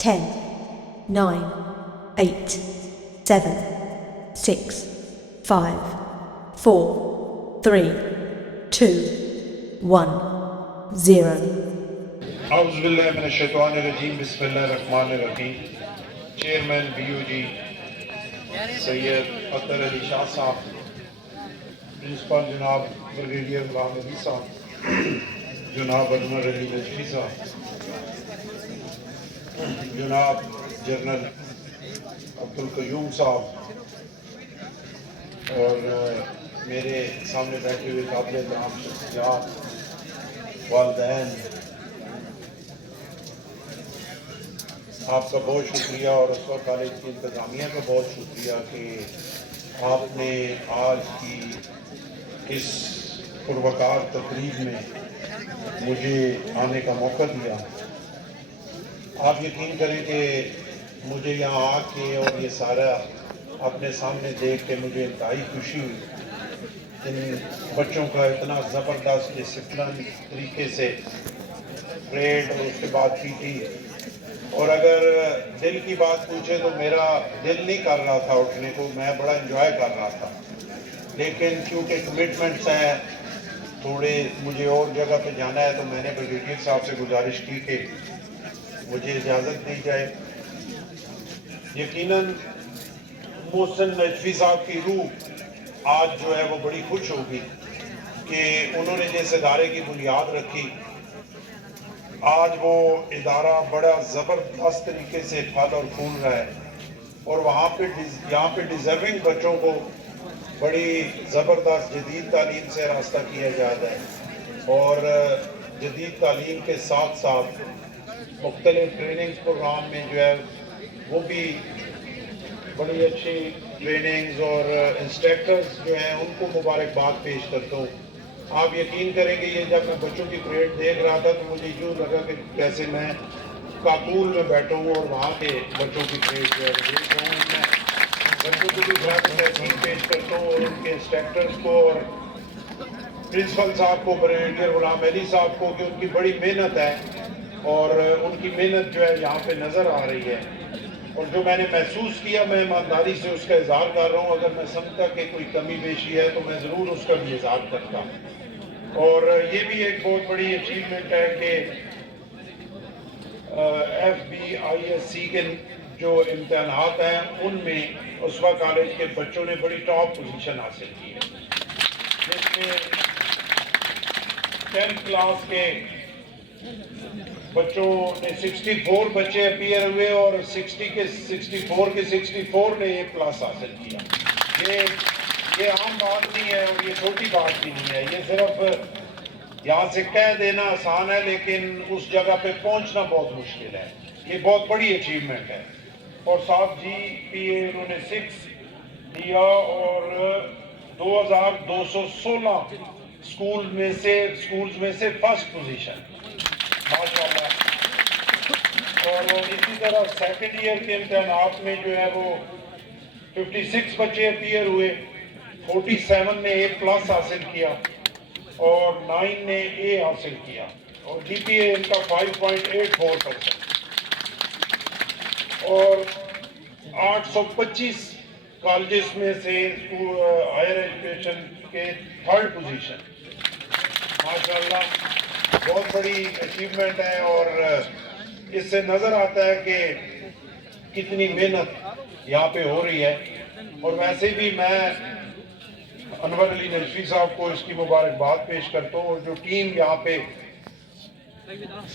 10, 9, 8, 7, 6, 5, 4, 3, 2, 1, 0. اعوذ باللہ من الشیطان الرجیم بسم اللہ الرحمن الرحیم. چیئرمین بی او جی سید اطہر علی شاہ صاحب، پرنسپل جناب بریگیڈیئر غلام علی صاحب، جناب انور علی نجفی صاحب، جناب جنرل عبدالقیوم صاحب، اور میرے سامنے بیٹھے ہوئے قابل احترام شخصیات، والدین، آپ کا بہت شکریہ، اور اسوا کالج کی انتظامیہ کا بہت شکریہ کہ آپ نے آج کی اس پروقار تقریب میں مجھے آنے کا موقع دیا. آپ یقین کریں کہ مجھے یہاں آ کے اور یہ سارا اپنے سامنے دیکھ کے مجھے انتہائی خوشی ہوئی. ان بچوں کا اتنا زبردست ڈسپلن طریقے سے پریڈ اور اس کے بعد پی ٹی، اور اگر دل کی بات پوچھے تو میرا دل نہیں کر رہا تھا اٹھنے کو، میں بڑا انجوائے کر رہا تھا، لیکن کیونکہ کمٹمنٹس ہیں تھوڑے، مجھے اور جگہ پہ جانا ہے، تو میں نے بریگیڈیئر صاحب سے گزارش کی کہ مجھے اجازت دی جائے. یقیناً محسن نجفی صاحب کی روح آج جو ہے وہ بڑی خوش ہوگی کہ انہوں نے جس ادارے کی بنیاد رکھی، آج وہ ادارہ بڑا زبردست طریقے سے پھل اور پھول رہا ہے، اور یہاں پہ ڈیزرونگ بچوں کو بڑی زبردست جدید تعلیم سے راستہ کیا جاتا ہے، اور جدید تعلیم کے ساتھ ساتھ مختلف ٹریننگ پروگرام میں جو ہے وہ بھی بڑی اچھی ٹریننگز، اور انسٹرکٹرز جو ہیں ان کو مبارکباد پیش کرتا ہوں. آپ یقین کریں گے یہ جب میں بچوں کی پریڈ دیکھ رہا تھا تو مجھے یوں لگا کہ جیسے میں کاکول میں بیٹھا ہوں اور وہاں کے بچوں کی پریڈ جو ہے دیکھ رہا ہوں. میں بچوں کو بھی بہت تحسین پیش کرتا ہوں، اور ان کے انسٹرکٹرز کو اور پرنسپل صاحب کو، بریگیڈیئر غلام علی صاحب کو، کہ ان کی بڑی محنت ہے، اور ان کی محنت جو ہے یہاں پہ نظر آ رہی ہے. اور جو میں نے محسوس کیا میں ایمانداری سے اس کا اظہار کر رہا ہوں. اگر میں سمجھتا کہ کوئی کمی بیشی ہے تو میں ضرور اس کا بھی اظہار کرتا. اور یہ بھی ایک بہت بڑی اچیومنٹ ہے کہ F B I S C کے جو امتحانات ہیں ان میں اسوا کالج کے بچوں نے بڑی ٹاپ پوزیشن حاصل کی ہے، جس میں 10th کلاس کے بچوں نے 64 بچے اپیئر ہوئے، اور 64 کے 64 نے اے پلس حاصل کیا. یہ عام بات نہیں ہے، اور یہ چھوٹی بات بھی نہیں ہے. یہ صرف یہاں سے کہہ دینا آسان ہے، لیکن اس جگہ پہ پہنچنا بہت مشکل ہے. یہ بہت بڑی اچیومنٹ ہے. اور صاحب جی پی اے انہوں نے 6 دیا، اور 2216 سکولز میں سے فرسٹ پوزیشن، ماشاءاللہ. اور اسی طرح سیکنڈ ایئر کے امتحانات میں جو ہے وہ 56 بچے اپیئر ہوئے، 47 نے اے پلس حاصل کیا، اور 9 نے اے حاصل کیا، اور جی پی اے ان کا 5.84%. اور 825 کالجز میں سے ہائر ایجوکیشن کے 3rd پوزیشن، ماشاءاللہ بہت بڑی اچیومنٹ ہے. اور اس سے نظر آتا ہے کہ کتنی محنت یہاں پہ ہو رہی ہے. اور ویسے بھی میں انور علی نجفی صاحب کو اس کی مبارکباد پیش کرتا ہوں، اور جو ٹیم یہاں پہ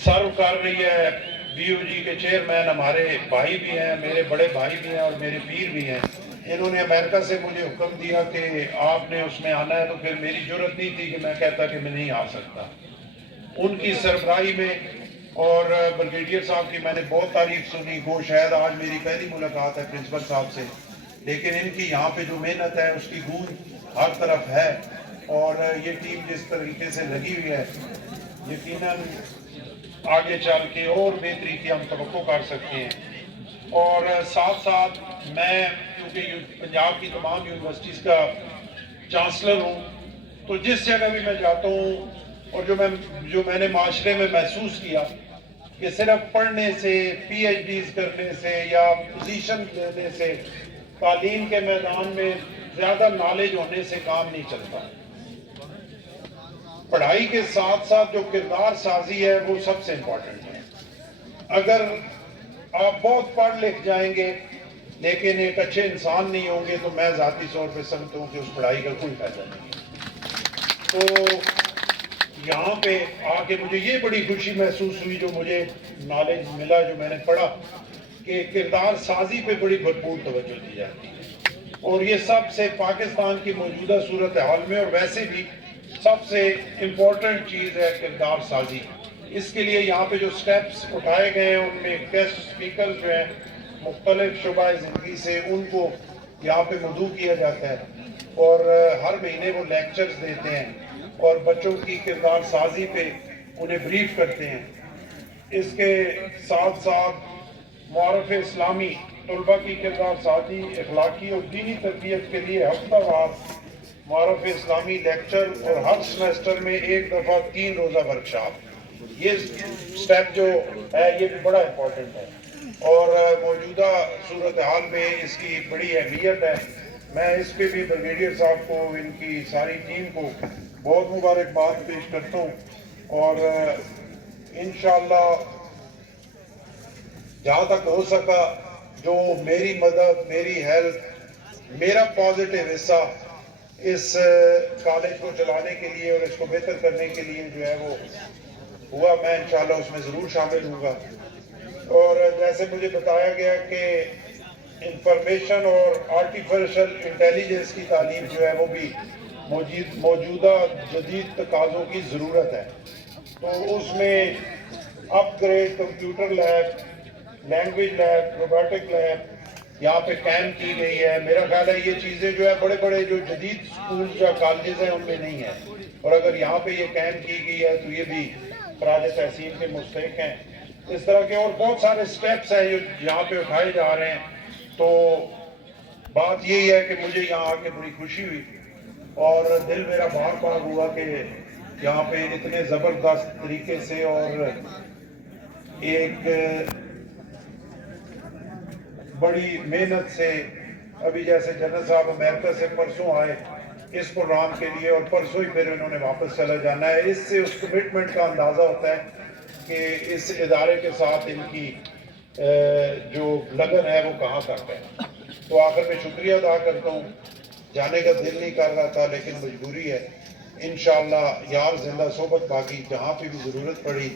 سرو کر رہی ہے. بی او جی کے چیئرمین ہمارے بھائی بھی ہیں، میرے بڑے بھائی بھی ہیں، اور میرے پیر بھی ہیں. انہوں نے امریکہ سے مجھے حکم دیا کہ آپ نے اس میں آنا ہے، تو پھر میری جرت نہیں تھی کہ میں کہتا کہ میں نہیں آ سکتا. ان کی سربراہی میں، اور بریگیڈیئر صاحب کی میں نے بہت تعریف سنی. وہ شاید آج میری پہلی ملاقات ہے پرنسپل صاحب سے، لیکن ان کی یہاں پہ جو محنت ہے اس کی گونج ہر طرف ہے. اور یہ ٹیم جس طریقے سے لگی ہوئی ہے، یقیناً آگے چل کے اور بہتری کی ہم توقع کر سکتے ہیں. اور ساتھ ساتھ میں کیونکہ پنجاب کی تمام یونیورسٹیز کا چانسلر ہوں، تو جس جگہ بھی میں جاتا ہوں، اور جو میں نے معاشرے میں محسوس کیا کہ صرف پڑھنے سے پی ایچ ڈیز کرنے سے یا پوزیشن لینے سے تعلیم کے میدان میں زیادہ نالج ہونے سے کام نہیں چلتا. پڑھائی کے ساتھ ساتھ جو کردار سازی ہے وہ سب سے امپورٹنٹ ہے. اگر آپ بہت پڑھ لکھ جائیں گے لیکن ایک اچھے انسان نہیں ہوں گے تو میں ذاتی طور پہ سمجھتا ہوں کہ اس پڑھائی کا کوئی فائدہ نہیں ہے. تو یہاں پہ آ کے مجھے یہ بڑی خوشی محسوس ہوئی جو مجھے نالج ملا جو میں نے پڑھا کہ کردار سازی پہ بڑی بھرپور توجہ دی جاتی ہے اور یہ سب سے پاکستان کی موجودہ صورتحال میں اور ویسے بھی سب سے امپورٹنٹ چیز ہے کردار سازی. اس کے لیے یہاں پہ جو سٹیپس اٹھائے گئے ہیں ان میں گیسٹ اسپیکر جو ہیں مختلف شعبہ زندگی سے ان کو یہاں پہ مدعو کیا جاتا ہے اور ہر مہینے وہ لیکچرز دیتے ہیں اور بچوں کی کردار سازی پہ انہیں بریف کرتے ہیں. اس کے ساتھ ساتھ معارف اسلامی طلبہ کی کردار سازی اخلاقی اور دینی تربیت کے لیے ہفتہ وار معارف اسلامی لیکچر اور ہر سمیسٹر میں ایک دفعہ 3 روزہ ورکشاپ. یہ سٹیپ جو ہے یہ بھی بڑا امپورٹنٹ ہے اور موجودہ صورتحال میں اس کی بڑی اہمیت ہے. میں اس پہ بھی بریگیڈیئر صاحب کو ان کی ساری ٹیم کو بہت مبارکباد پیش کرتا ہوں اور انشاءاللہ جہاں تک ہو سکا جو میری مدد میری ہیلپ میرا پازیٹیو حصہ اس کالج کو چلانے کے لیے اور اس کو بہتر کرنے کے لیے جو ہے وہ ہوا میں انشاءاللہ اس میں ضرور شامل ہوں گا. اور جیسے مجھے بتایا گیا کہ انفارمیشن اور آرٹیفیشل انٹیلیجنس کی تعلیم جو ہے وہ بھی موجودہ جدید تقاضوں کی ضرورت ہے. تو اس میں upgrade computer lab language lab robotic lab یہاں پہ قائم کی گئی ہے. میرا خیال ہے یہ چیزیں جو ہے بڑے بڑے جو جدید اسکول یا کالجز ہیں ان میں نہیں ہیں اور اگر یہاں پہ یہ قائم کی گئی ہے تو یہ بھی خراج تحسین کے مستحق ہیں. اس طرح کے اور بہت سارے سٹیپس ہیں جو یہاں پہ اٹھائے جا رہے ہیں. تو بات یہی ہے کہ مجھے یہاں آ کے بڑی خوشی ہوئی اور دل میرا بار بار ہوا کہ یہاں پہ اتنے زبردست طریقے سے اور ایک بڑی محنت سے ابھی جیسے جنرل صاحب امریکہ سے پرسوں آئے اس پروگرام کے لیے اور پرسوں ہی پھر انہوں نے واپس چلا جانا ہے. اس سے اس کمٹمنٹ کا اندازہ ہوتا ہے کہ اس ادارے کے ساتھ ان کی جو لگن ہے وہ کہاں تک ہے. تو آخر میں شکریہ ادا کرتا ہوں. جانے کا دل نہیں کر رہا تھا لیکن مجبوری ہے. انشاءاللہ یار زندہ صحبت باقی جہاں پہ بھی ضرورت پڑی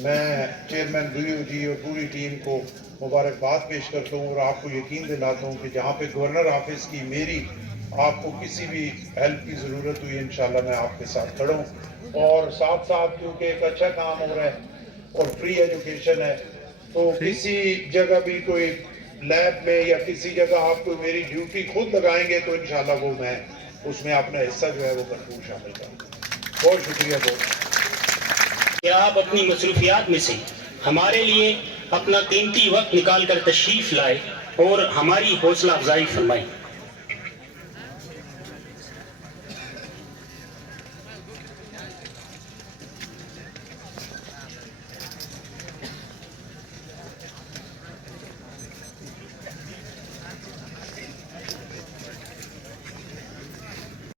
میں چیئرمین ریو جی اور پوری ٹیم کو مبارکباد پیش کرتا ہوں اور آپ کو یقین دلاتا ہوں کہ جہاں پہ گورنر آفس کی میری آپ کو کسی بھی ہیلپ کی ضرورت ہوئی انشاءاللہ میں آپ کے ساتھ کھڑا ہوں. اور ساتھ ساتھ کیونکہ ایک اچھا کام ہو رہا ہے اور فری ایجوکیشن ہے تو کسی جگہ بھی کوئی لیب میں یا کسی جگہ آپ کو میری ڈیوٹی خود لگائیں گے تو انشاءاللہ وہ میں اس میں اپنا حصہ جو ہے وہ بھرپور شامل کروں. بہت شکریہ. بہت کہ آپ اپنی مصروفیات میں سے ہمارے لیے اپنا قیمتی وقت نکال کر تشریف لائے اور ہماری حوصلہ افزائی فرمائی.